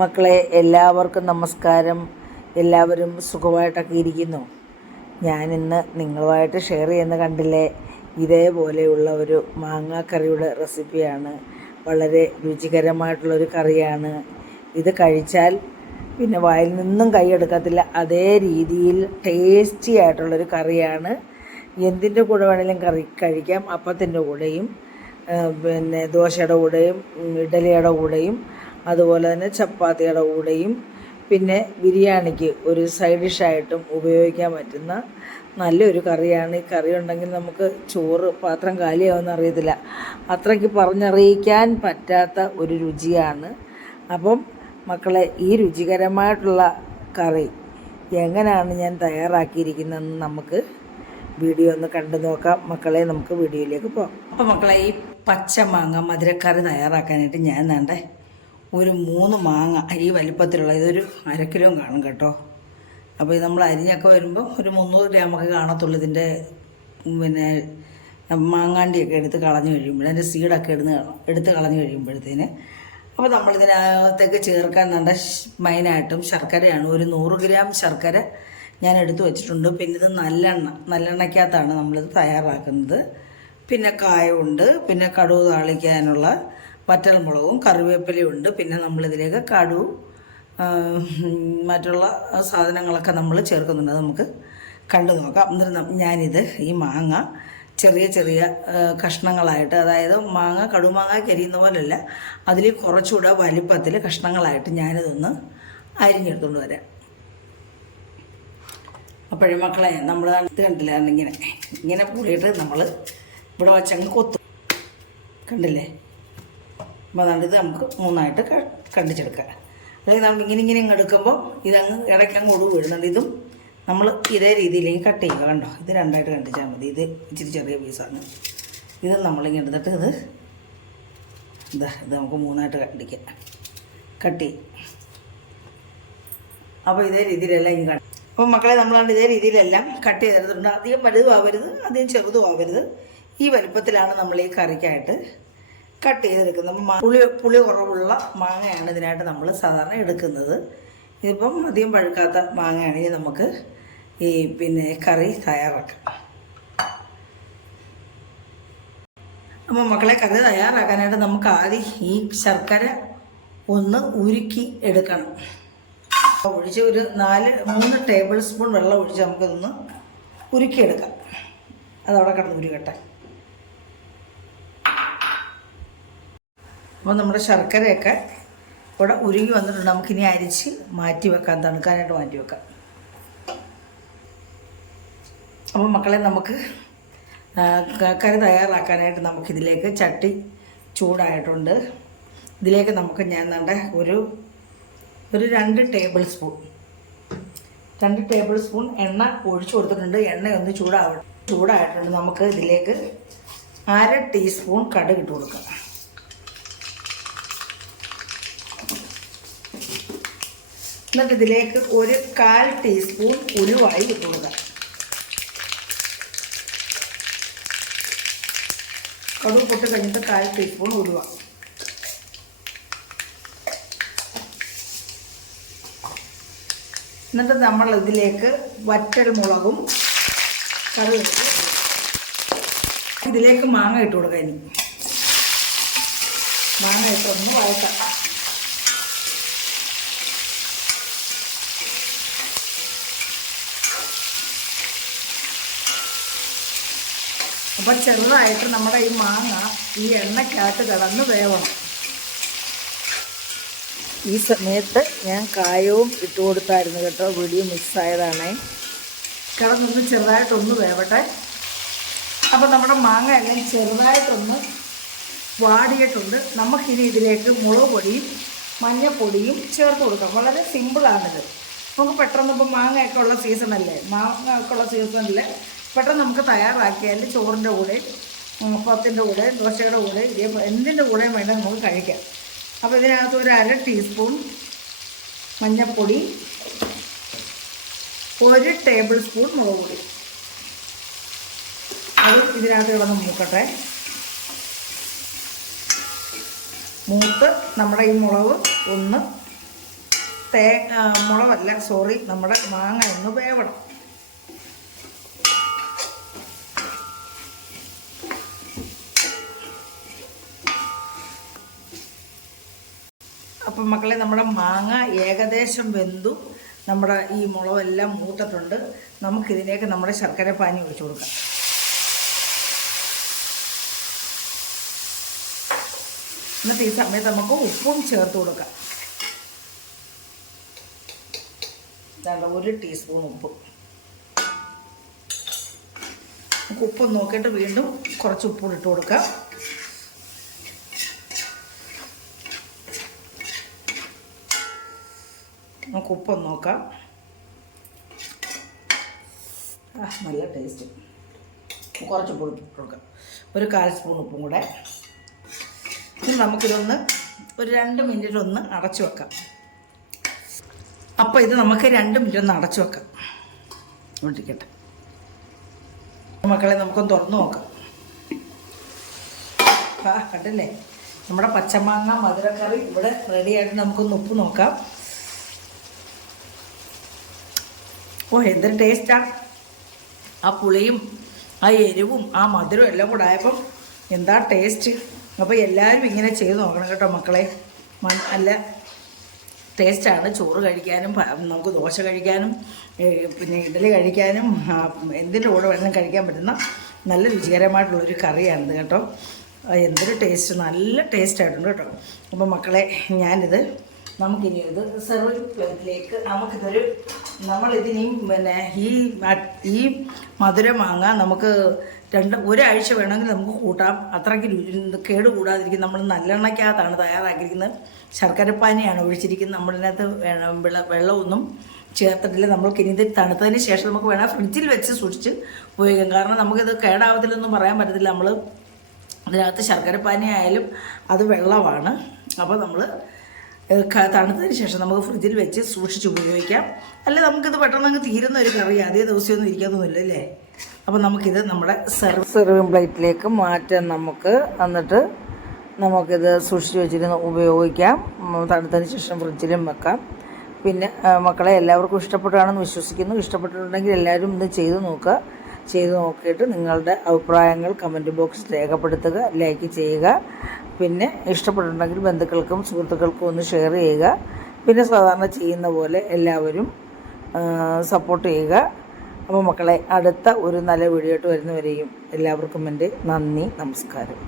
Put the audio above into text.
മക്കളെ എല്ലാവർക്കും നമസ്കാരം. എല്ലാവരും സുഖമായിട്ടൊക്കെ ഇരിക്കുന്നു. ഞാനിന്ന് നിങ്ങളുമായിട്ട് ഷെയർ ചെയ്യുന്ന കണ്ടില്ലേ? ഇതേപോലെയുള്ള ഒരു മാങ്ങാക്കറിയുടെ റെസിപ്പിയാണ് വളരെ രുചികരമായിട്ടുള്ളൊരു കറിയാണ്. ഇത് കഴിച്ചാൽ പിന്നെ വായിൽ നിന്നും കൈയെടുക്കത്തില്ല അതേ രീതിയിൽ ടേസ്റ്റി ആയിട്ടുള്ളൊരു കറിയാണ്. എന്തിന്റെ കൂടെ വേണമെങ്കിലും കറി കഴിക്കാം. അപ്പത്തിന്റെ കൂടെയും പിന്നെ ദോശയുടെ കൂടെയും ഇഡലിയുടെ കൂടെയും അതുപോലെ തന്നെ ചപ്പാത്തിയുടെ കൂടെയും പിന്നെ ബിരിയാണിക്ക് ഒരു സൈഡ് ഡിഷായിട്ടും ഉപയോഗിക്കാൻ പറ്റുന്ന നല്ലൊരു കറിയാണ്. ഈ കറി ഉണ്ടെങ്കിൽ നമുക്ക് ചോറ് പാത്രം കാലിയാവുമെന്ന് അറിയത്തില്ല. അത്രയ്ക്ക് പറഞ്ഞറിയിക്കാൻ പറ്റാത്ത ഒരു രുചിയാണ്. അപ്പം മക്കളെ ഈ രുചികരമായിട്ടുള്ള കറി എങ്ങനെയാണ് ഞാൻ തയ്യാറാക്കിയിരിക്കുന്നതെന്ന് നമുക്ക് വീഡിയോ ഒന്ന് കണ്ടു നോക്കാം. മക്കളെ നമുക്ക് വീഡിയോയിലേക്ക് പോകാം. അപ്പോൾ മക്കളെ ഈ പച്ചമാങ്ങ മധുരക്കറി തയ്യാറാക്കാനായിട്ട് ഞാൻ വേണ്ടേ ഒരു മൂന്ന് മാങ്ങ ഈ വലിപ്പത്തിലുള്ള ഇതൊരു അര കിലോ കാണും കേട്ടോ. അപ്പോൾ ഇത് നമ്മൾ അരിഞ്ഞൊക്കെ വരുമ്പോൾ ഒരു മുന്നൂറ് ഗ്രാമൊക്കെ കാണത്തുള്ളൂ ഇതിന്റെ പിന്നെ മാങ്ങാണ്ടിയൊക്കെ എടുത്ത് കളഞ്ഞു കഴിയുമ്പോൾ അതിന്റെ സീഡൊക്കെ എടുത്ത് എടുത്ത് കളഞ്ഞു കഴിയുമ്പോഴത്തേന് അപ്പോൾ നമ്മളിതിനകത്തേക്ക് ചേർക്കാൻ നല്ല മെയിനായിട്ടും ശർക്കരയാണ്. ഒരു നൂറ് ഗ്രാം ശർക്കര ഞാൻ എടുത്തു വച്ചിട്ടുണ്ട്. പിന്നെ ഇത് നല്ലെണ്ണ നല്ലെണ്ണയ്ക്കകത്താണ് നമ്മളിത് തയ്യാറാക്കുന്നത്. പിന്നെ കായമുണ്ട് പിന്നെ കടുവ് താളിക്കാനുള്ള വറ്റൽമുളകും കറിവേപ്പിലയും ഉണ്ട്. പിന്നെ നമ്മളിതിലേക്ക് കടു മറ്റുള്ള സാധനങ്ങളൊക്കെ നമ്മൾ ചേർക്കുന്നുണ്ട്. നമുക്ക് കണ്ടു നോക്കാം. എന്നിട്ട് ഞാനിത് ഈ മാങ്ങ ചെറിയ ചെറിയ കഷ്ണങ്ങളായിട്ട് അതായത് മാങ്ങ കടുമാങ്ങ കരിയുന്ന പോലല്ല അതിൽ കുറച്ചുകൂടെ വലിപ്പത്തിൽ കഷ്ണങ്ങളായിട്ട് ഞാനിതൊന്ന് അരിഞ്ഞെടുത്തുകൊണ്ട് വരാം. അപ്പോഴും മക്കളെ നമ്മൾ ഇത് കണ്ടില്ലായിരുന്നു ഇങ്ങനെ ഇങ്ങനെ പൂളിയിട്ട് നമ്മൾ ഇവിടെ വച്ചങ്ങ് കൊത്തും. കണ്ടില്ലേ? അപ്പോൾ അതുകൊണ്ട് നമുക്ക് മൂന്നായിട്ട് കണ്ടിച്ചെടുക്കാം. അല്ലെങ്കിൽ നമ്മൾ ഇങ്ങനെ ഇങ്ങനെ ഇങ്ങ് എടുക്കുമ്പോൾ ഇതങ്ങ് ഇടയ്ക്കങ്ങ് ഒടിവ് വീഴുന്നുണ്ട് ഇതും നമ്മൾ ഇതേ രീതിയിലേക്ക് കട്ട് ചെയ്യുക കണ്ടോ? ഇത് രണ്ടായിട്ട് കണ്ടിച്ചാൽ മതി. ഇത് ഇച്ചിരി ചെറിയ പീസാണ് ഇത് നമ്മളിങ്ങനെ എടുത്തിട്ട് ഇത് ഇതാ ഇത് നമുക്ക് മൂന്നായിട്ട് കണ്ടിക്കാം. കട്ട് ചെയ്യും. അപ്പോൾ ഇതേ രീതിയിലെല്ലാം ഇങ്ങനെ കട്ട് അപ്പോൾ മക്കളെ നമ്മൾ ഇതേ രീതിയിലെല്ലാം കട്ട് ചെയ്തെടുത്തിട്ടുണ്ട്. അധികം വലുതും ആവരുത് അധികം ചെറുതും ആവരുത്. ഈ വലുപ്പത്തിലാണ് നമ്മൾ ഈ കറിക്കായിട്ട് കട്ട് ചെയ്തെടുക്കുന്നത്. പുളി പുളി കുറവുള്ള മാങ്ങയാണ് ഇതിനായിട്ട് നമ്മൾ സാധാരണ എടുക്കുന്നത്. ഇതിപ്പം അധികം പഴുക്കാത്ത മാങ്ങയാണെങ്കിൽ നമുക്ക് ഈ പിന്നെ കറി തയ്യാറാക്കാം. അപ്പോൾ മക്കളെ കറി തയ്യാറാക്കാനായിട്ട് നമുക്ക് ആദ്യം ഈ ശർക്കര ഒന്ന് ഉരുക്കി എടുക്കണം. ഒഴിച്ച് ഒരു നാല് മൂന്ന് ടേബിൾ സ്പൂൺ വെള്ളം ഒഴിച്ച് നമുക്കിതൊന്ന് ഉരുക്കിയെടുക്കാം. അതവിടെ കിടന്ന് ഉരുക്കട്ടെ അപ്പോൾ നമ്മുടെ ശർക്കരയൊക്കെ ഇവിടെ ഉരുകി വന്നിട്ടുണ്ട്. നമുക്കിനി അരിച്ച് മാറ്റി വെക്കാം. തണുക്കാനായിട്ട് മാറ്റി വെക്കാം. അപ്പോൾ മക്കളെ നമുക്ക് കറി തയ്യാറാക്കാനായിട്ട് നമുക്കിതിലേക്ക് ചട്ടി ചൂടായിട്ടുണ്ട്. ഇതിലേക്ക് നമുക്ക് ഞാൻ കണ്ട ഒരു ഒരു രണ്ട് ടേബിൾ സ്പൂൺ. രണ്ട് ടേബിൾ സ്പൂൺ എണ്ണ ഒഴിച്ചു കൊടുത്തിട്ടുണ്ട്. എണ്ണ ഒന്ന് ചൂടാവട്ടെ. ചൂടായിട്ടുണ്ട്. നമുക്ക് ഇതിലേക്ക് അര ടീസ്പൂൺ കടുക് ഇട്ട് കൊടുക്കാം. എന്നിട്ട് ഇതിലേക്ക് ഒരു കാൽ ടീസ്പൂൺ ഉലുവായി ഇട്ട് കൊടുക്കാം കടുക് പൊട്ട് കഴിഞ്ഞിട്ട് കാൽ ടീസ്പൂൺ ഉലുവ. എന്നിട്ട് നമ്മൾ ഇതിലേക്ക് വറ്റൽ മുളകും കറിവേപ്പില ഇതിലേക്ക് മാങ്ങ ഇട്ട് കൊടുക്കാം ഇനി. മാങ്ങ ഇട്ടൊന്ന് വഴക്കാം അപ്പം ചെറുതായിട്ട് നമ്മുടെ ഈ മാങ്ങ ഈ എണ്ണയ്ക്കകത്ത് കിടന്ന് വേവണം. ഈ സമയത്ത് ഞാൻ കായവും ഇട്ട് കൊടുത്തായിരുന്നു കേട്ടോ വീഡിയോ മിക്സായതാണേ കിടന്നൊന്ന് ചെറുതായിട്ടൊന്ന് വേവട്ടെ. അപ്പം നമ്മുടെ മാങ്ങ എല്ലാം ചെറുതായിട്ടൊന്ന് വാടിയിട്ടുണ്ട്. നമുക്കിനി ഇതിലേക്ക് മുളക് പൊടിയും മഞ്ഞപ്പൊടിയും ചേർത്ത് കൊടുക്കാം. വളരെ സിമ്പിളാണിത്. നമുക്ക് പെട്ടെന്ന് ഇപ്പം മാങ്ങയൊക്കെ ഉള്ള സീസണല്ലേ? മാങ്ങ ഒക്കെ ഉള്ള സീസണിൽ പെട്ടെന്ന് നമുക്ക് തയ്യാറാക്കിയാൽ ചോറിന്റെ കൂടെ പത്തിന്റെ കൂടെ ദോശയുടെ കൂടെ ഇതേ എന്തിന്റെ കൂടെയും വേണ്ടത് നമുക്ക് കഴിക്കാം. അപ്പോൾ ഇതിനകത്ത് ഒരു അര ടീസ്പൂൺ മഞ്ഞൾപ്പൊടി ഒരു ടേബിൾ സ്പൂൺ മുളക് പൊടി. അത് ഇതിനകത്ത് കിടന്ന് മൂക്കട്ടെ. മൂത്ത് നമ്മുടെ ഈ മുളക് ഒന്ന് തേ മുളകല്ല സോറി നമ്മുടെ മാങ്ങ ഒന്ന് വേവണം. അപ്പം മക്കളെ നമ്മുടെ മാങ്ങ ഏകദേശം വെന്തു. നമ്മുടെ ഈ മുളകെല്ലാം മൂത്തിട്ടുണ്ട്. നമുക്കിതിലേക്ക് നമ്മുടെ ശർക്കര പാനി ഒഴിച്ചു കൊടുക്കാം. എന്നിട്ട് ഈ സമയത്ത് നമുക്ക് ഉപ്പും ചേർത്ത് കൊടുക്കാം. ഇതാണ്ട് ഒരു ടീസ്പൂൺ ഉപ്പ്. നമുക്ക് ഉപ്പ് നോക്കിയിട്ട് വീണ്ടും കുറച്ച് ഉപ്പ് ഇട്ട് കൊടുക്കാം. നമുക്ക് ഉപ്പൊന്ന് നോക്കാം. ആ നല്ല ടേസ്റ്റ് കുറച്ച് ഉപ്പ് കൊടുക്കാം. ഒരു കാൽ സ്പൂൺ ഉപ്പും കൂടെ. ഇനി നമുക്കിതൊന്ന് ഒരു രണ്ട് മിനിറ്റ് ഒന്ന് അടച്ചു വെക്കാം. അപ്പോൾ ഇത് നമുക്ക് രണ്ട് മിനിറ്റ് ഒന്ന് അടച്ചു വെക്കാം. കൊണ്ടിരിക്കട്ടെ മക്കളെ നമുക്കൊന്ന് തുറന്നു നോക്കാം. ആ കണ്ടല്ലേ? നമ്മുടെ പച്ചമാങ്ങ മധുരക്കറി ഇവിടെ റെഡിയായിട്ട് നമുക്കൊന്ന് ഉപ്പ് നോക്കാം. ഓ എന്തൊരു ടേസ്റ്റാ ആ. പുളിയും ആ എരിവും ആ മധുരവും എല്ലാം കൂടെ ആയപ്പം എന്താ ടേസ്റ്റ് അപ്പോൾ എല്ലാവരും ഇങ്ങനെ ചെയ്ത് നോക്കണം കേട്ടോ മക്കളെ. മൺ നല്ല ടേസ്റ്റാണ് ചോറ് കഴിക്കാനും നമുക്ക് ദോശ കഴിക്കാനും പിന്നെ ഇഡലി കഴിക്കാനും എന്തിന്റെ കൂടെ വെള്ളം കഴിക്കാൻ പറ്റുന്ന നല്ല രുചികരമായിട്ടുള്ളൊരു കറിയാണിത് കേട്ടോ. എന്തൊരു ടേസ്റ്റ് നല്ല ടേസ്റ്റ് ആയിട്ടുണ്ട് കേട്ടോ. അപ്പോൾ മക്കളെ ഞാനിത് നമുക്കിനി ഇത് സെർവിങ് പ്ലേറ്റിലേക്ക് നമുക്കിതൊരു നമ്മളിതിനെയും പിന്നെ ഈ ഈ മധുര മാങ്ങ നമുക്ക് രണ്ട് ഒരാഴ്ച വേണമെങ്കിൽ നമുക്ക് കൂട്ടാം. അത്രയ്ക്ക് കേട് കൂടാതിരിക്കും നമ്മൾ നല്ലെണ്ണയ്ക്കകത്താണ് തയ്യാറാക്കിയിരിക്കുന്നത്. ശർക്കരപ്പാനിയാണ് ഒഴിച്ചിരിക്കുന്നത്. നമ്മളിതിനകത്ത് വേണം വെള്ള വെള്ളമൊന്നും ചേർത്തിട്ടില്ല. നമ്മൾക്ക് ഇനി ഇത് തണുത്തതിന് ശേഷം നമുക്ക് വേണം ഫ്രിഡ്ജിൽ വെച്ച് സൂക്ഷിച്ച് ഉപയോഗിക്കാം. കാരണം നമുക്കിത് കേടാവത്തില്ലെന്നും പറയാൻ പറ്റത്തില്ല. നമ്മൾ ഇതിനകത്ത് ശർക്കരപ്പാനി ആയാലും അത് വെള്ളമാണ്. അപ്പോൾ നമ്മൾ തണുത്തതിന് ശേഷം നമുക്ക് ഫ്രിഡ്ജിൽ വെച്ച് സൂക്ഷിച്ച് ഉപയോഗിക്കാം. അല്ലെ നമുക്കിത് പെട്ടെന്ന് അങ്ങ് തീരുന്ന ഒരു കറി അതേ ദിവസമൊന്നും ഇരിക്കാതൊന്നുമില്ല അല്ലേ? അപ്പോൾ നമുക്കിത് നമ്മുടെ സെർവ് സെർവിങ് പ്ലേറ്റിലേക്ക് മാറ്റാം നമുക്ക് എന്നിട്ട് നമുക്കിത് സൂക്ഷിച്ച് വെച്ചിരുന്ന് ഉപയോഗിക്കാം. തണുത്തതിന് ശേഷം ഫ്രിഡ്ജിലും വെക്കാം. പിന്നെ മക്കളെ എല്ലാവർക്കും ഇഷ്ടപ്പെട്ടാണെന്ന് വിശ്വസിക്കുന്നു. ഇഷ്ടപ്പെട്ടിട്ടുണ്ടെങ്കിൽ എല്ലാവരും ഇത് ചെയ്ത് നോക്കുക. ചെയ്ത് നോക്കിയിട്ട് നിങ്ങളുടെ അഭിപ്രായങ്ങൾ കമന്റ് ബോക്സിൽ രേഖപ്പെടുത്തുക ലൈക്ക് ചെയ്യുക. പിന്നെ ഇഷ്ടപ്പെട്ടിട്ടുണ്ടെങ്കിൽ ബന്ധുക്കൾക്കും സുഹൃത്തുക്കൾക്കും ഒന്ന് ഷെയർ ചെയ്യുക. പിന്നെ സാധാരണ ചെയ്യുന്ന പോലെ എല്ലാവരും സപ്പോർട്ട് ചെയ്യുക. അപ്പോൾ മക്കളെ അടുത്ത ഒരു നല്ല വീഡിയോ ആയിട്ട് വരുന്നവരെയും എല്ലാവർക്കും എന്റെ നന്ദി നമസ്കാരം.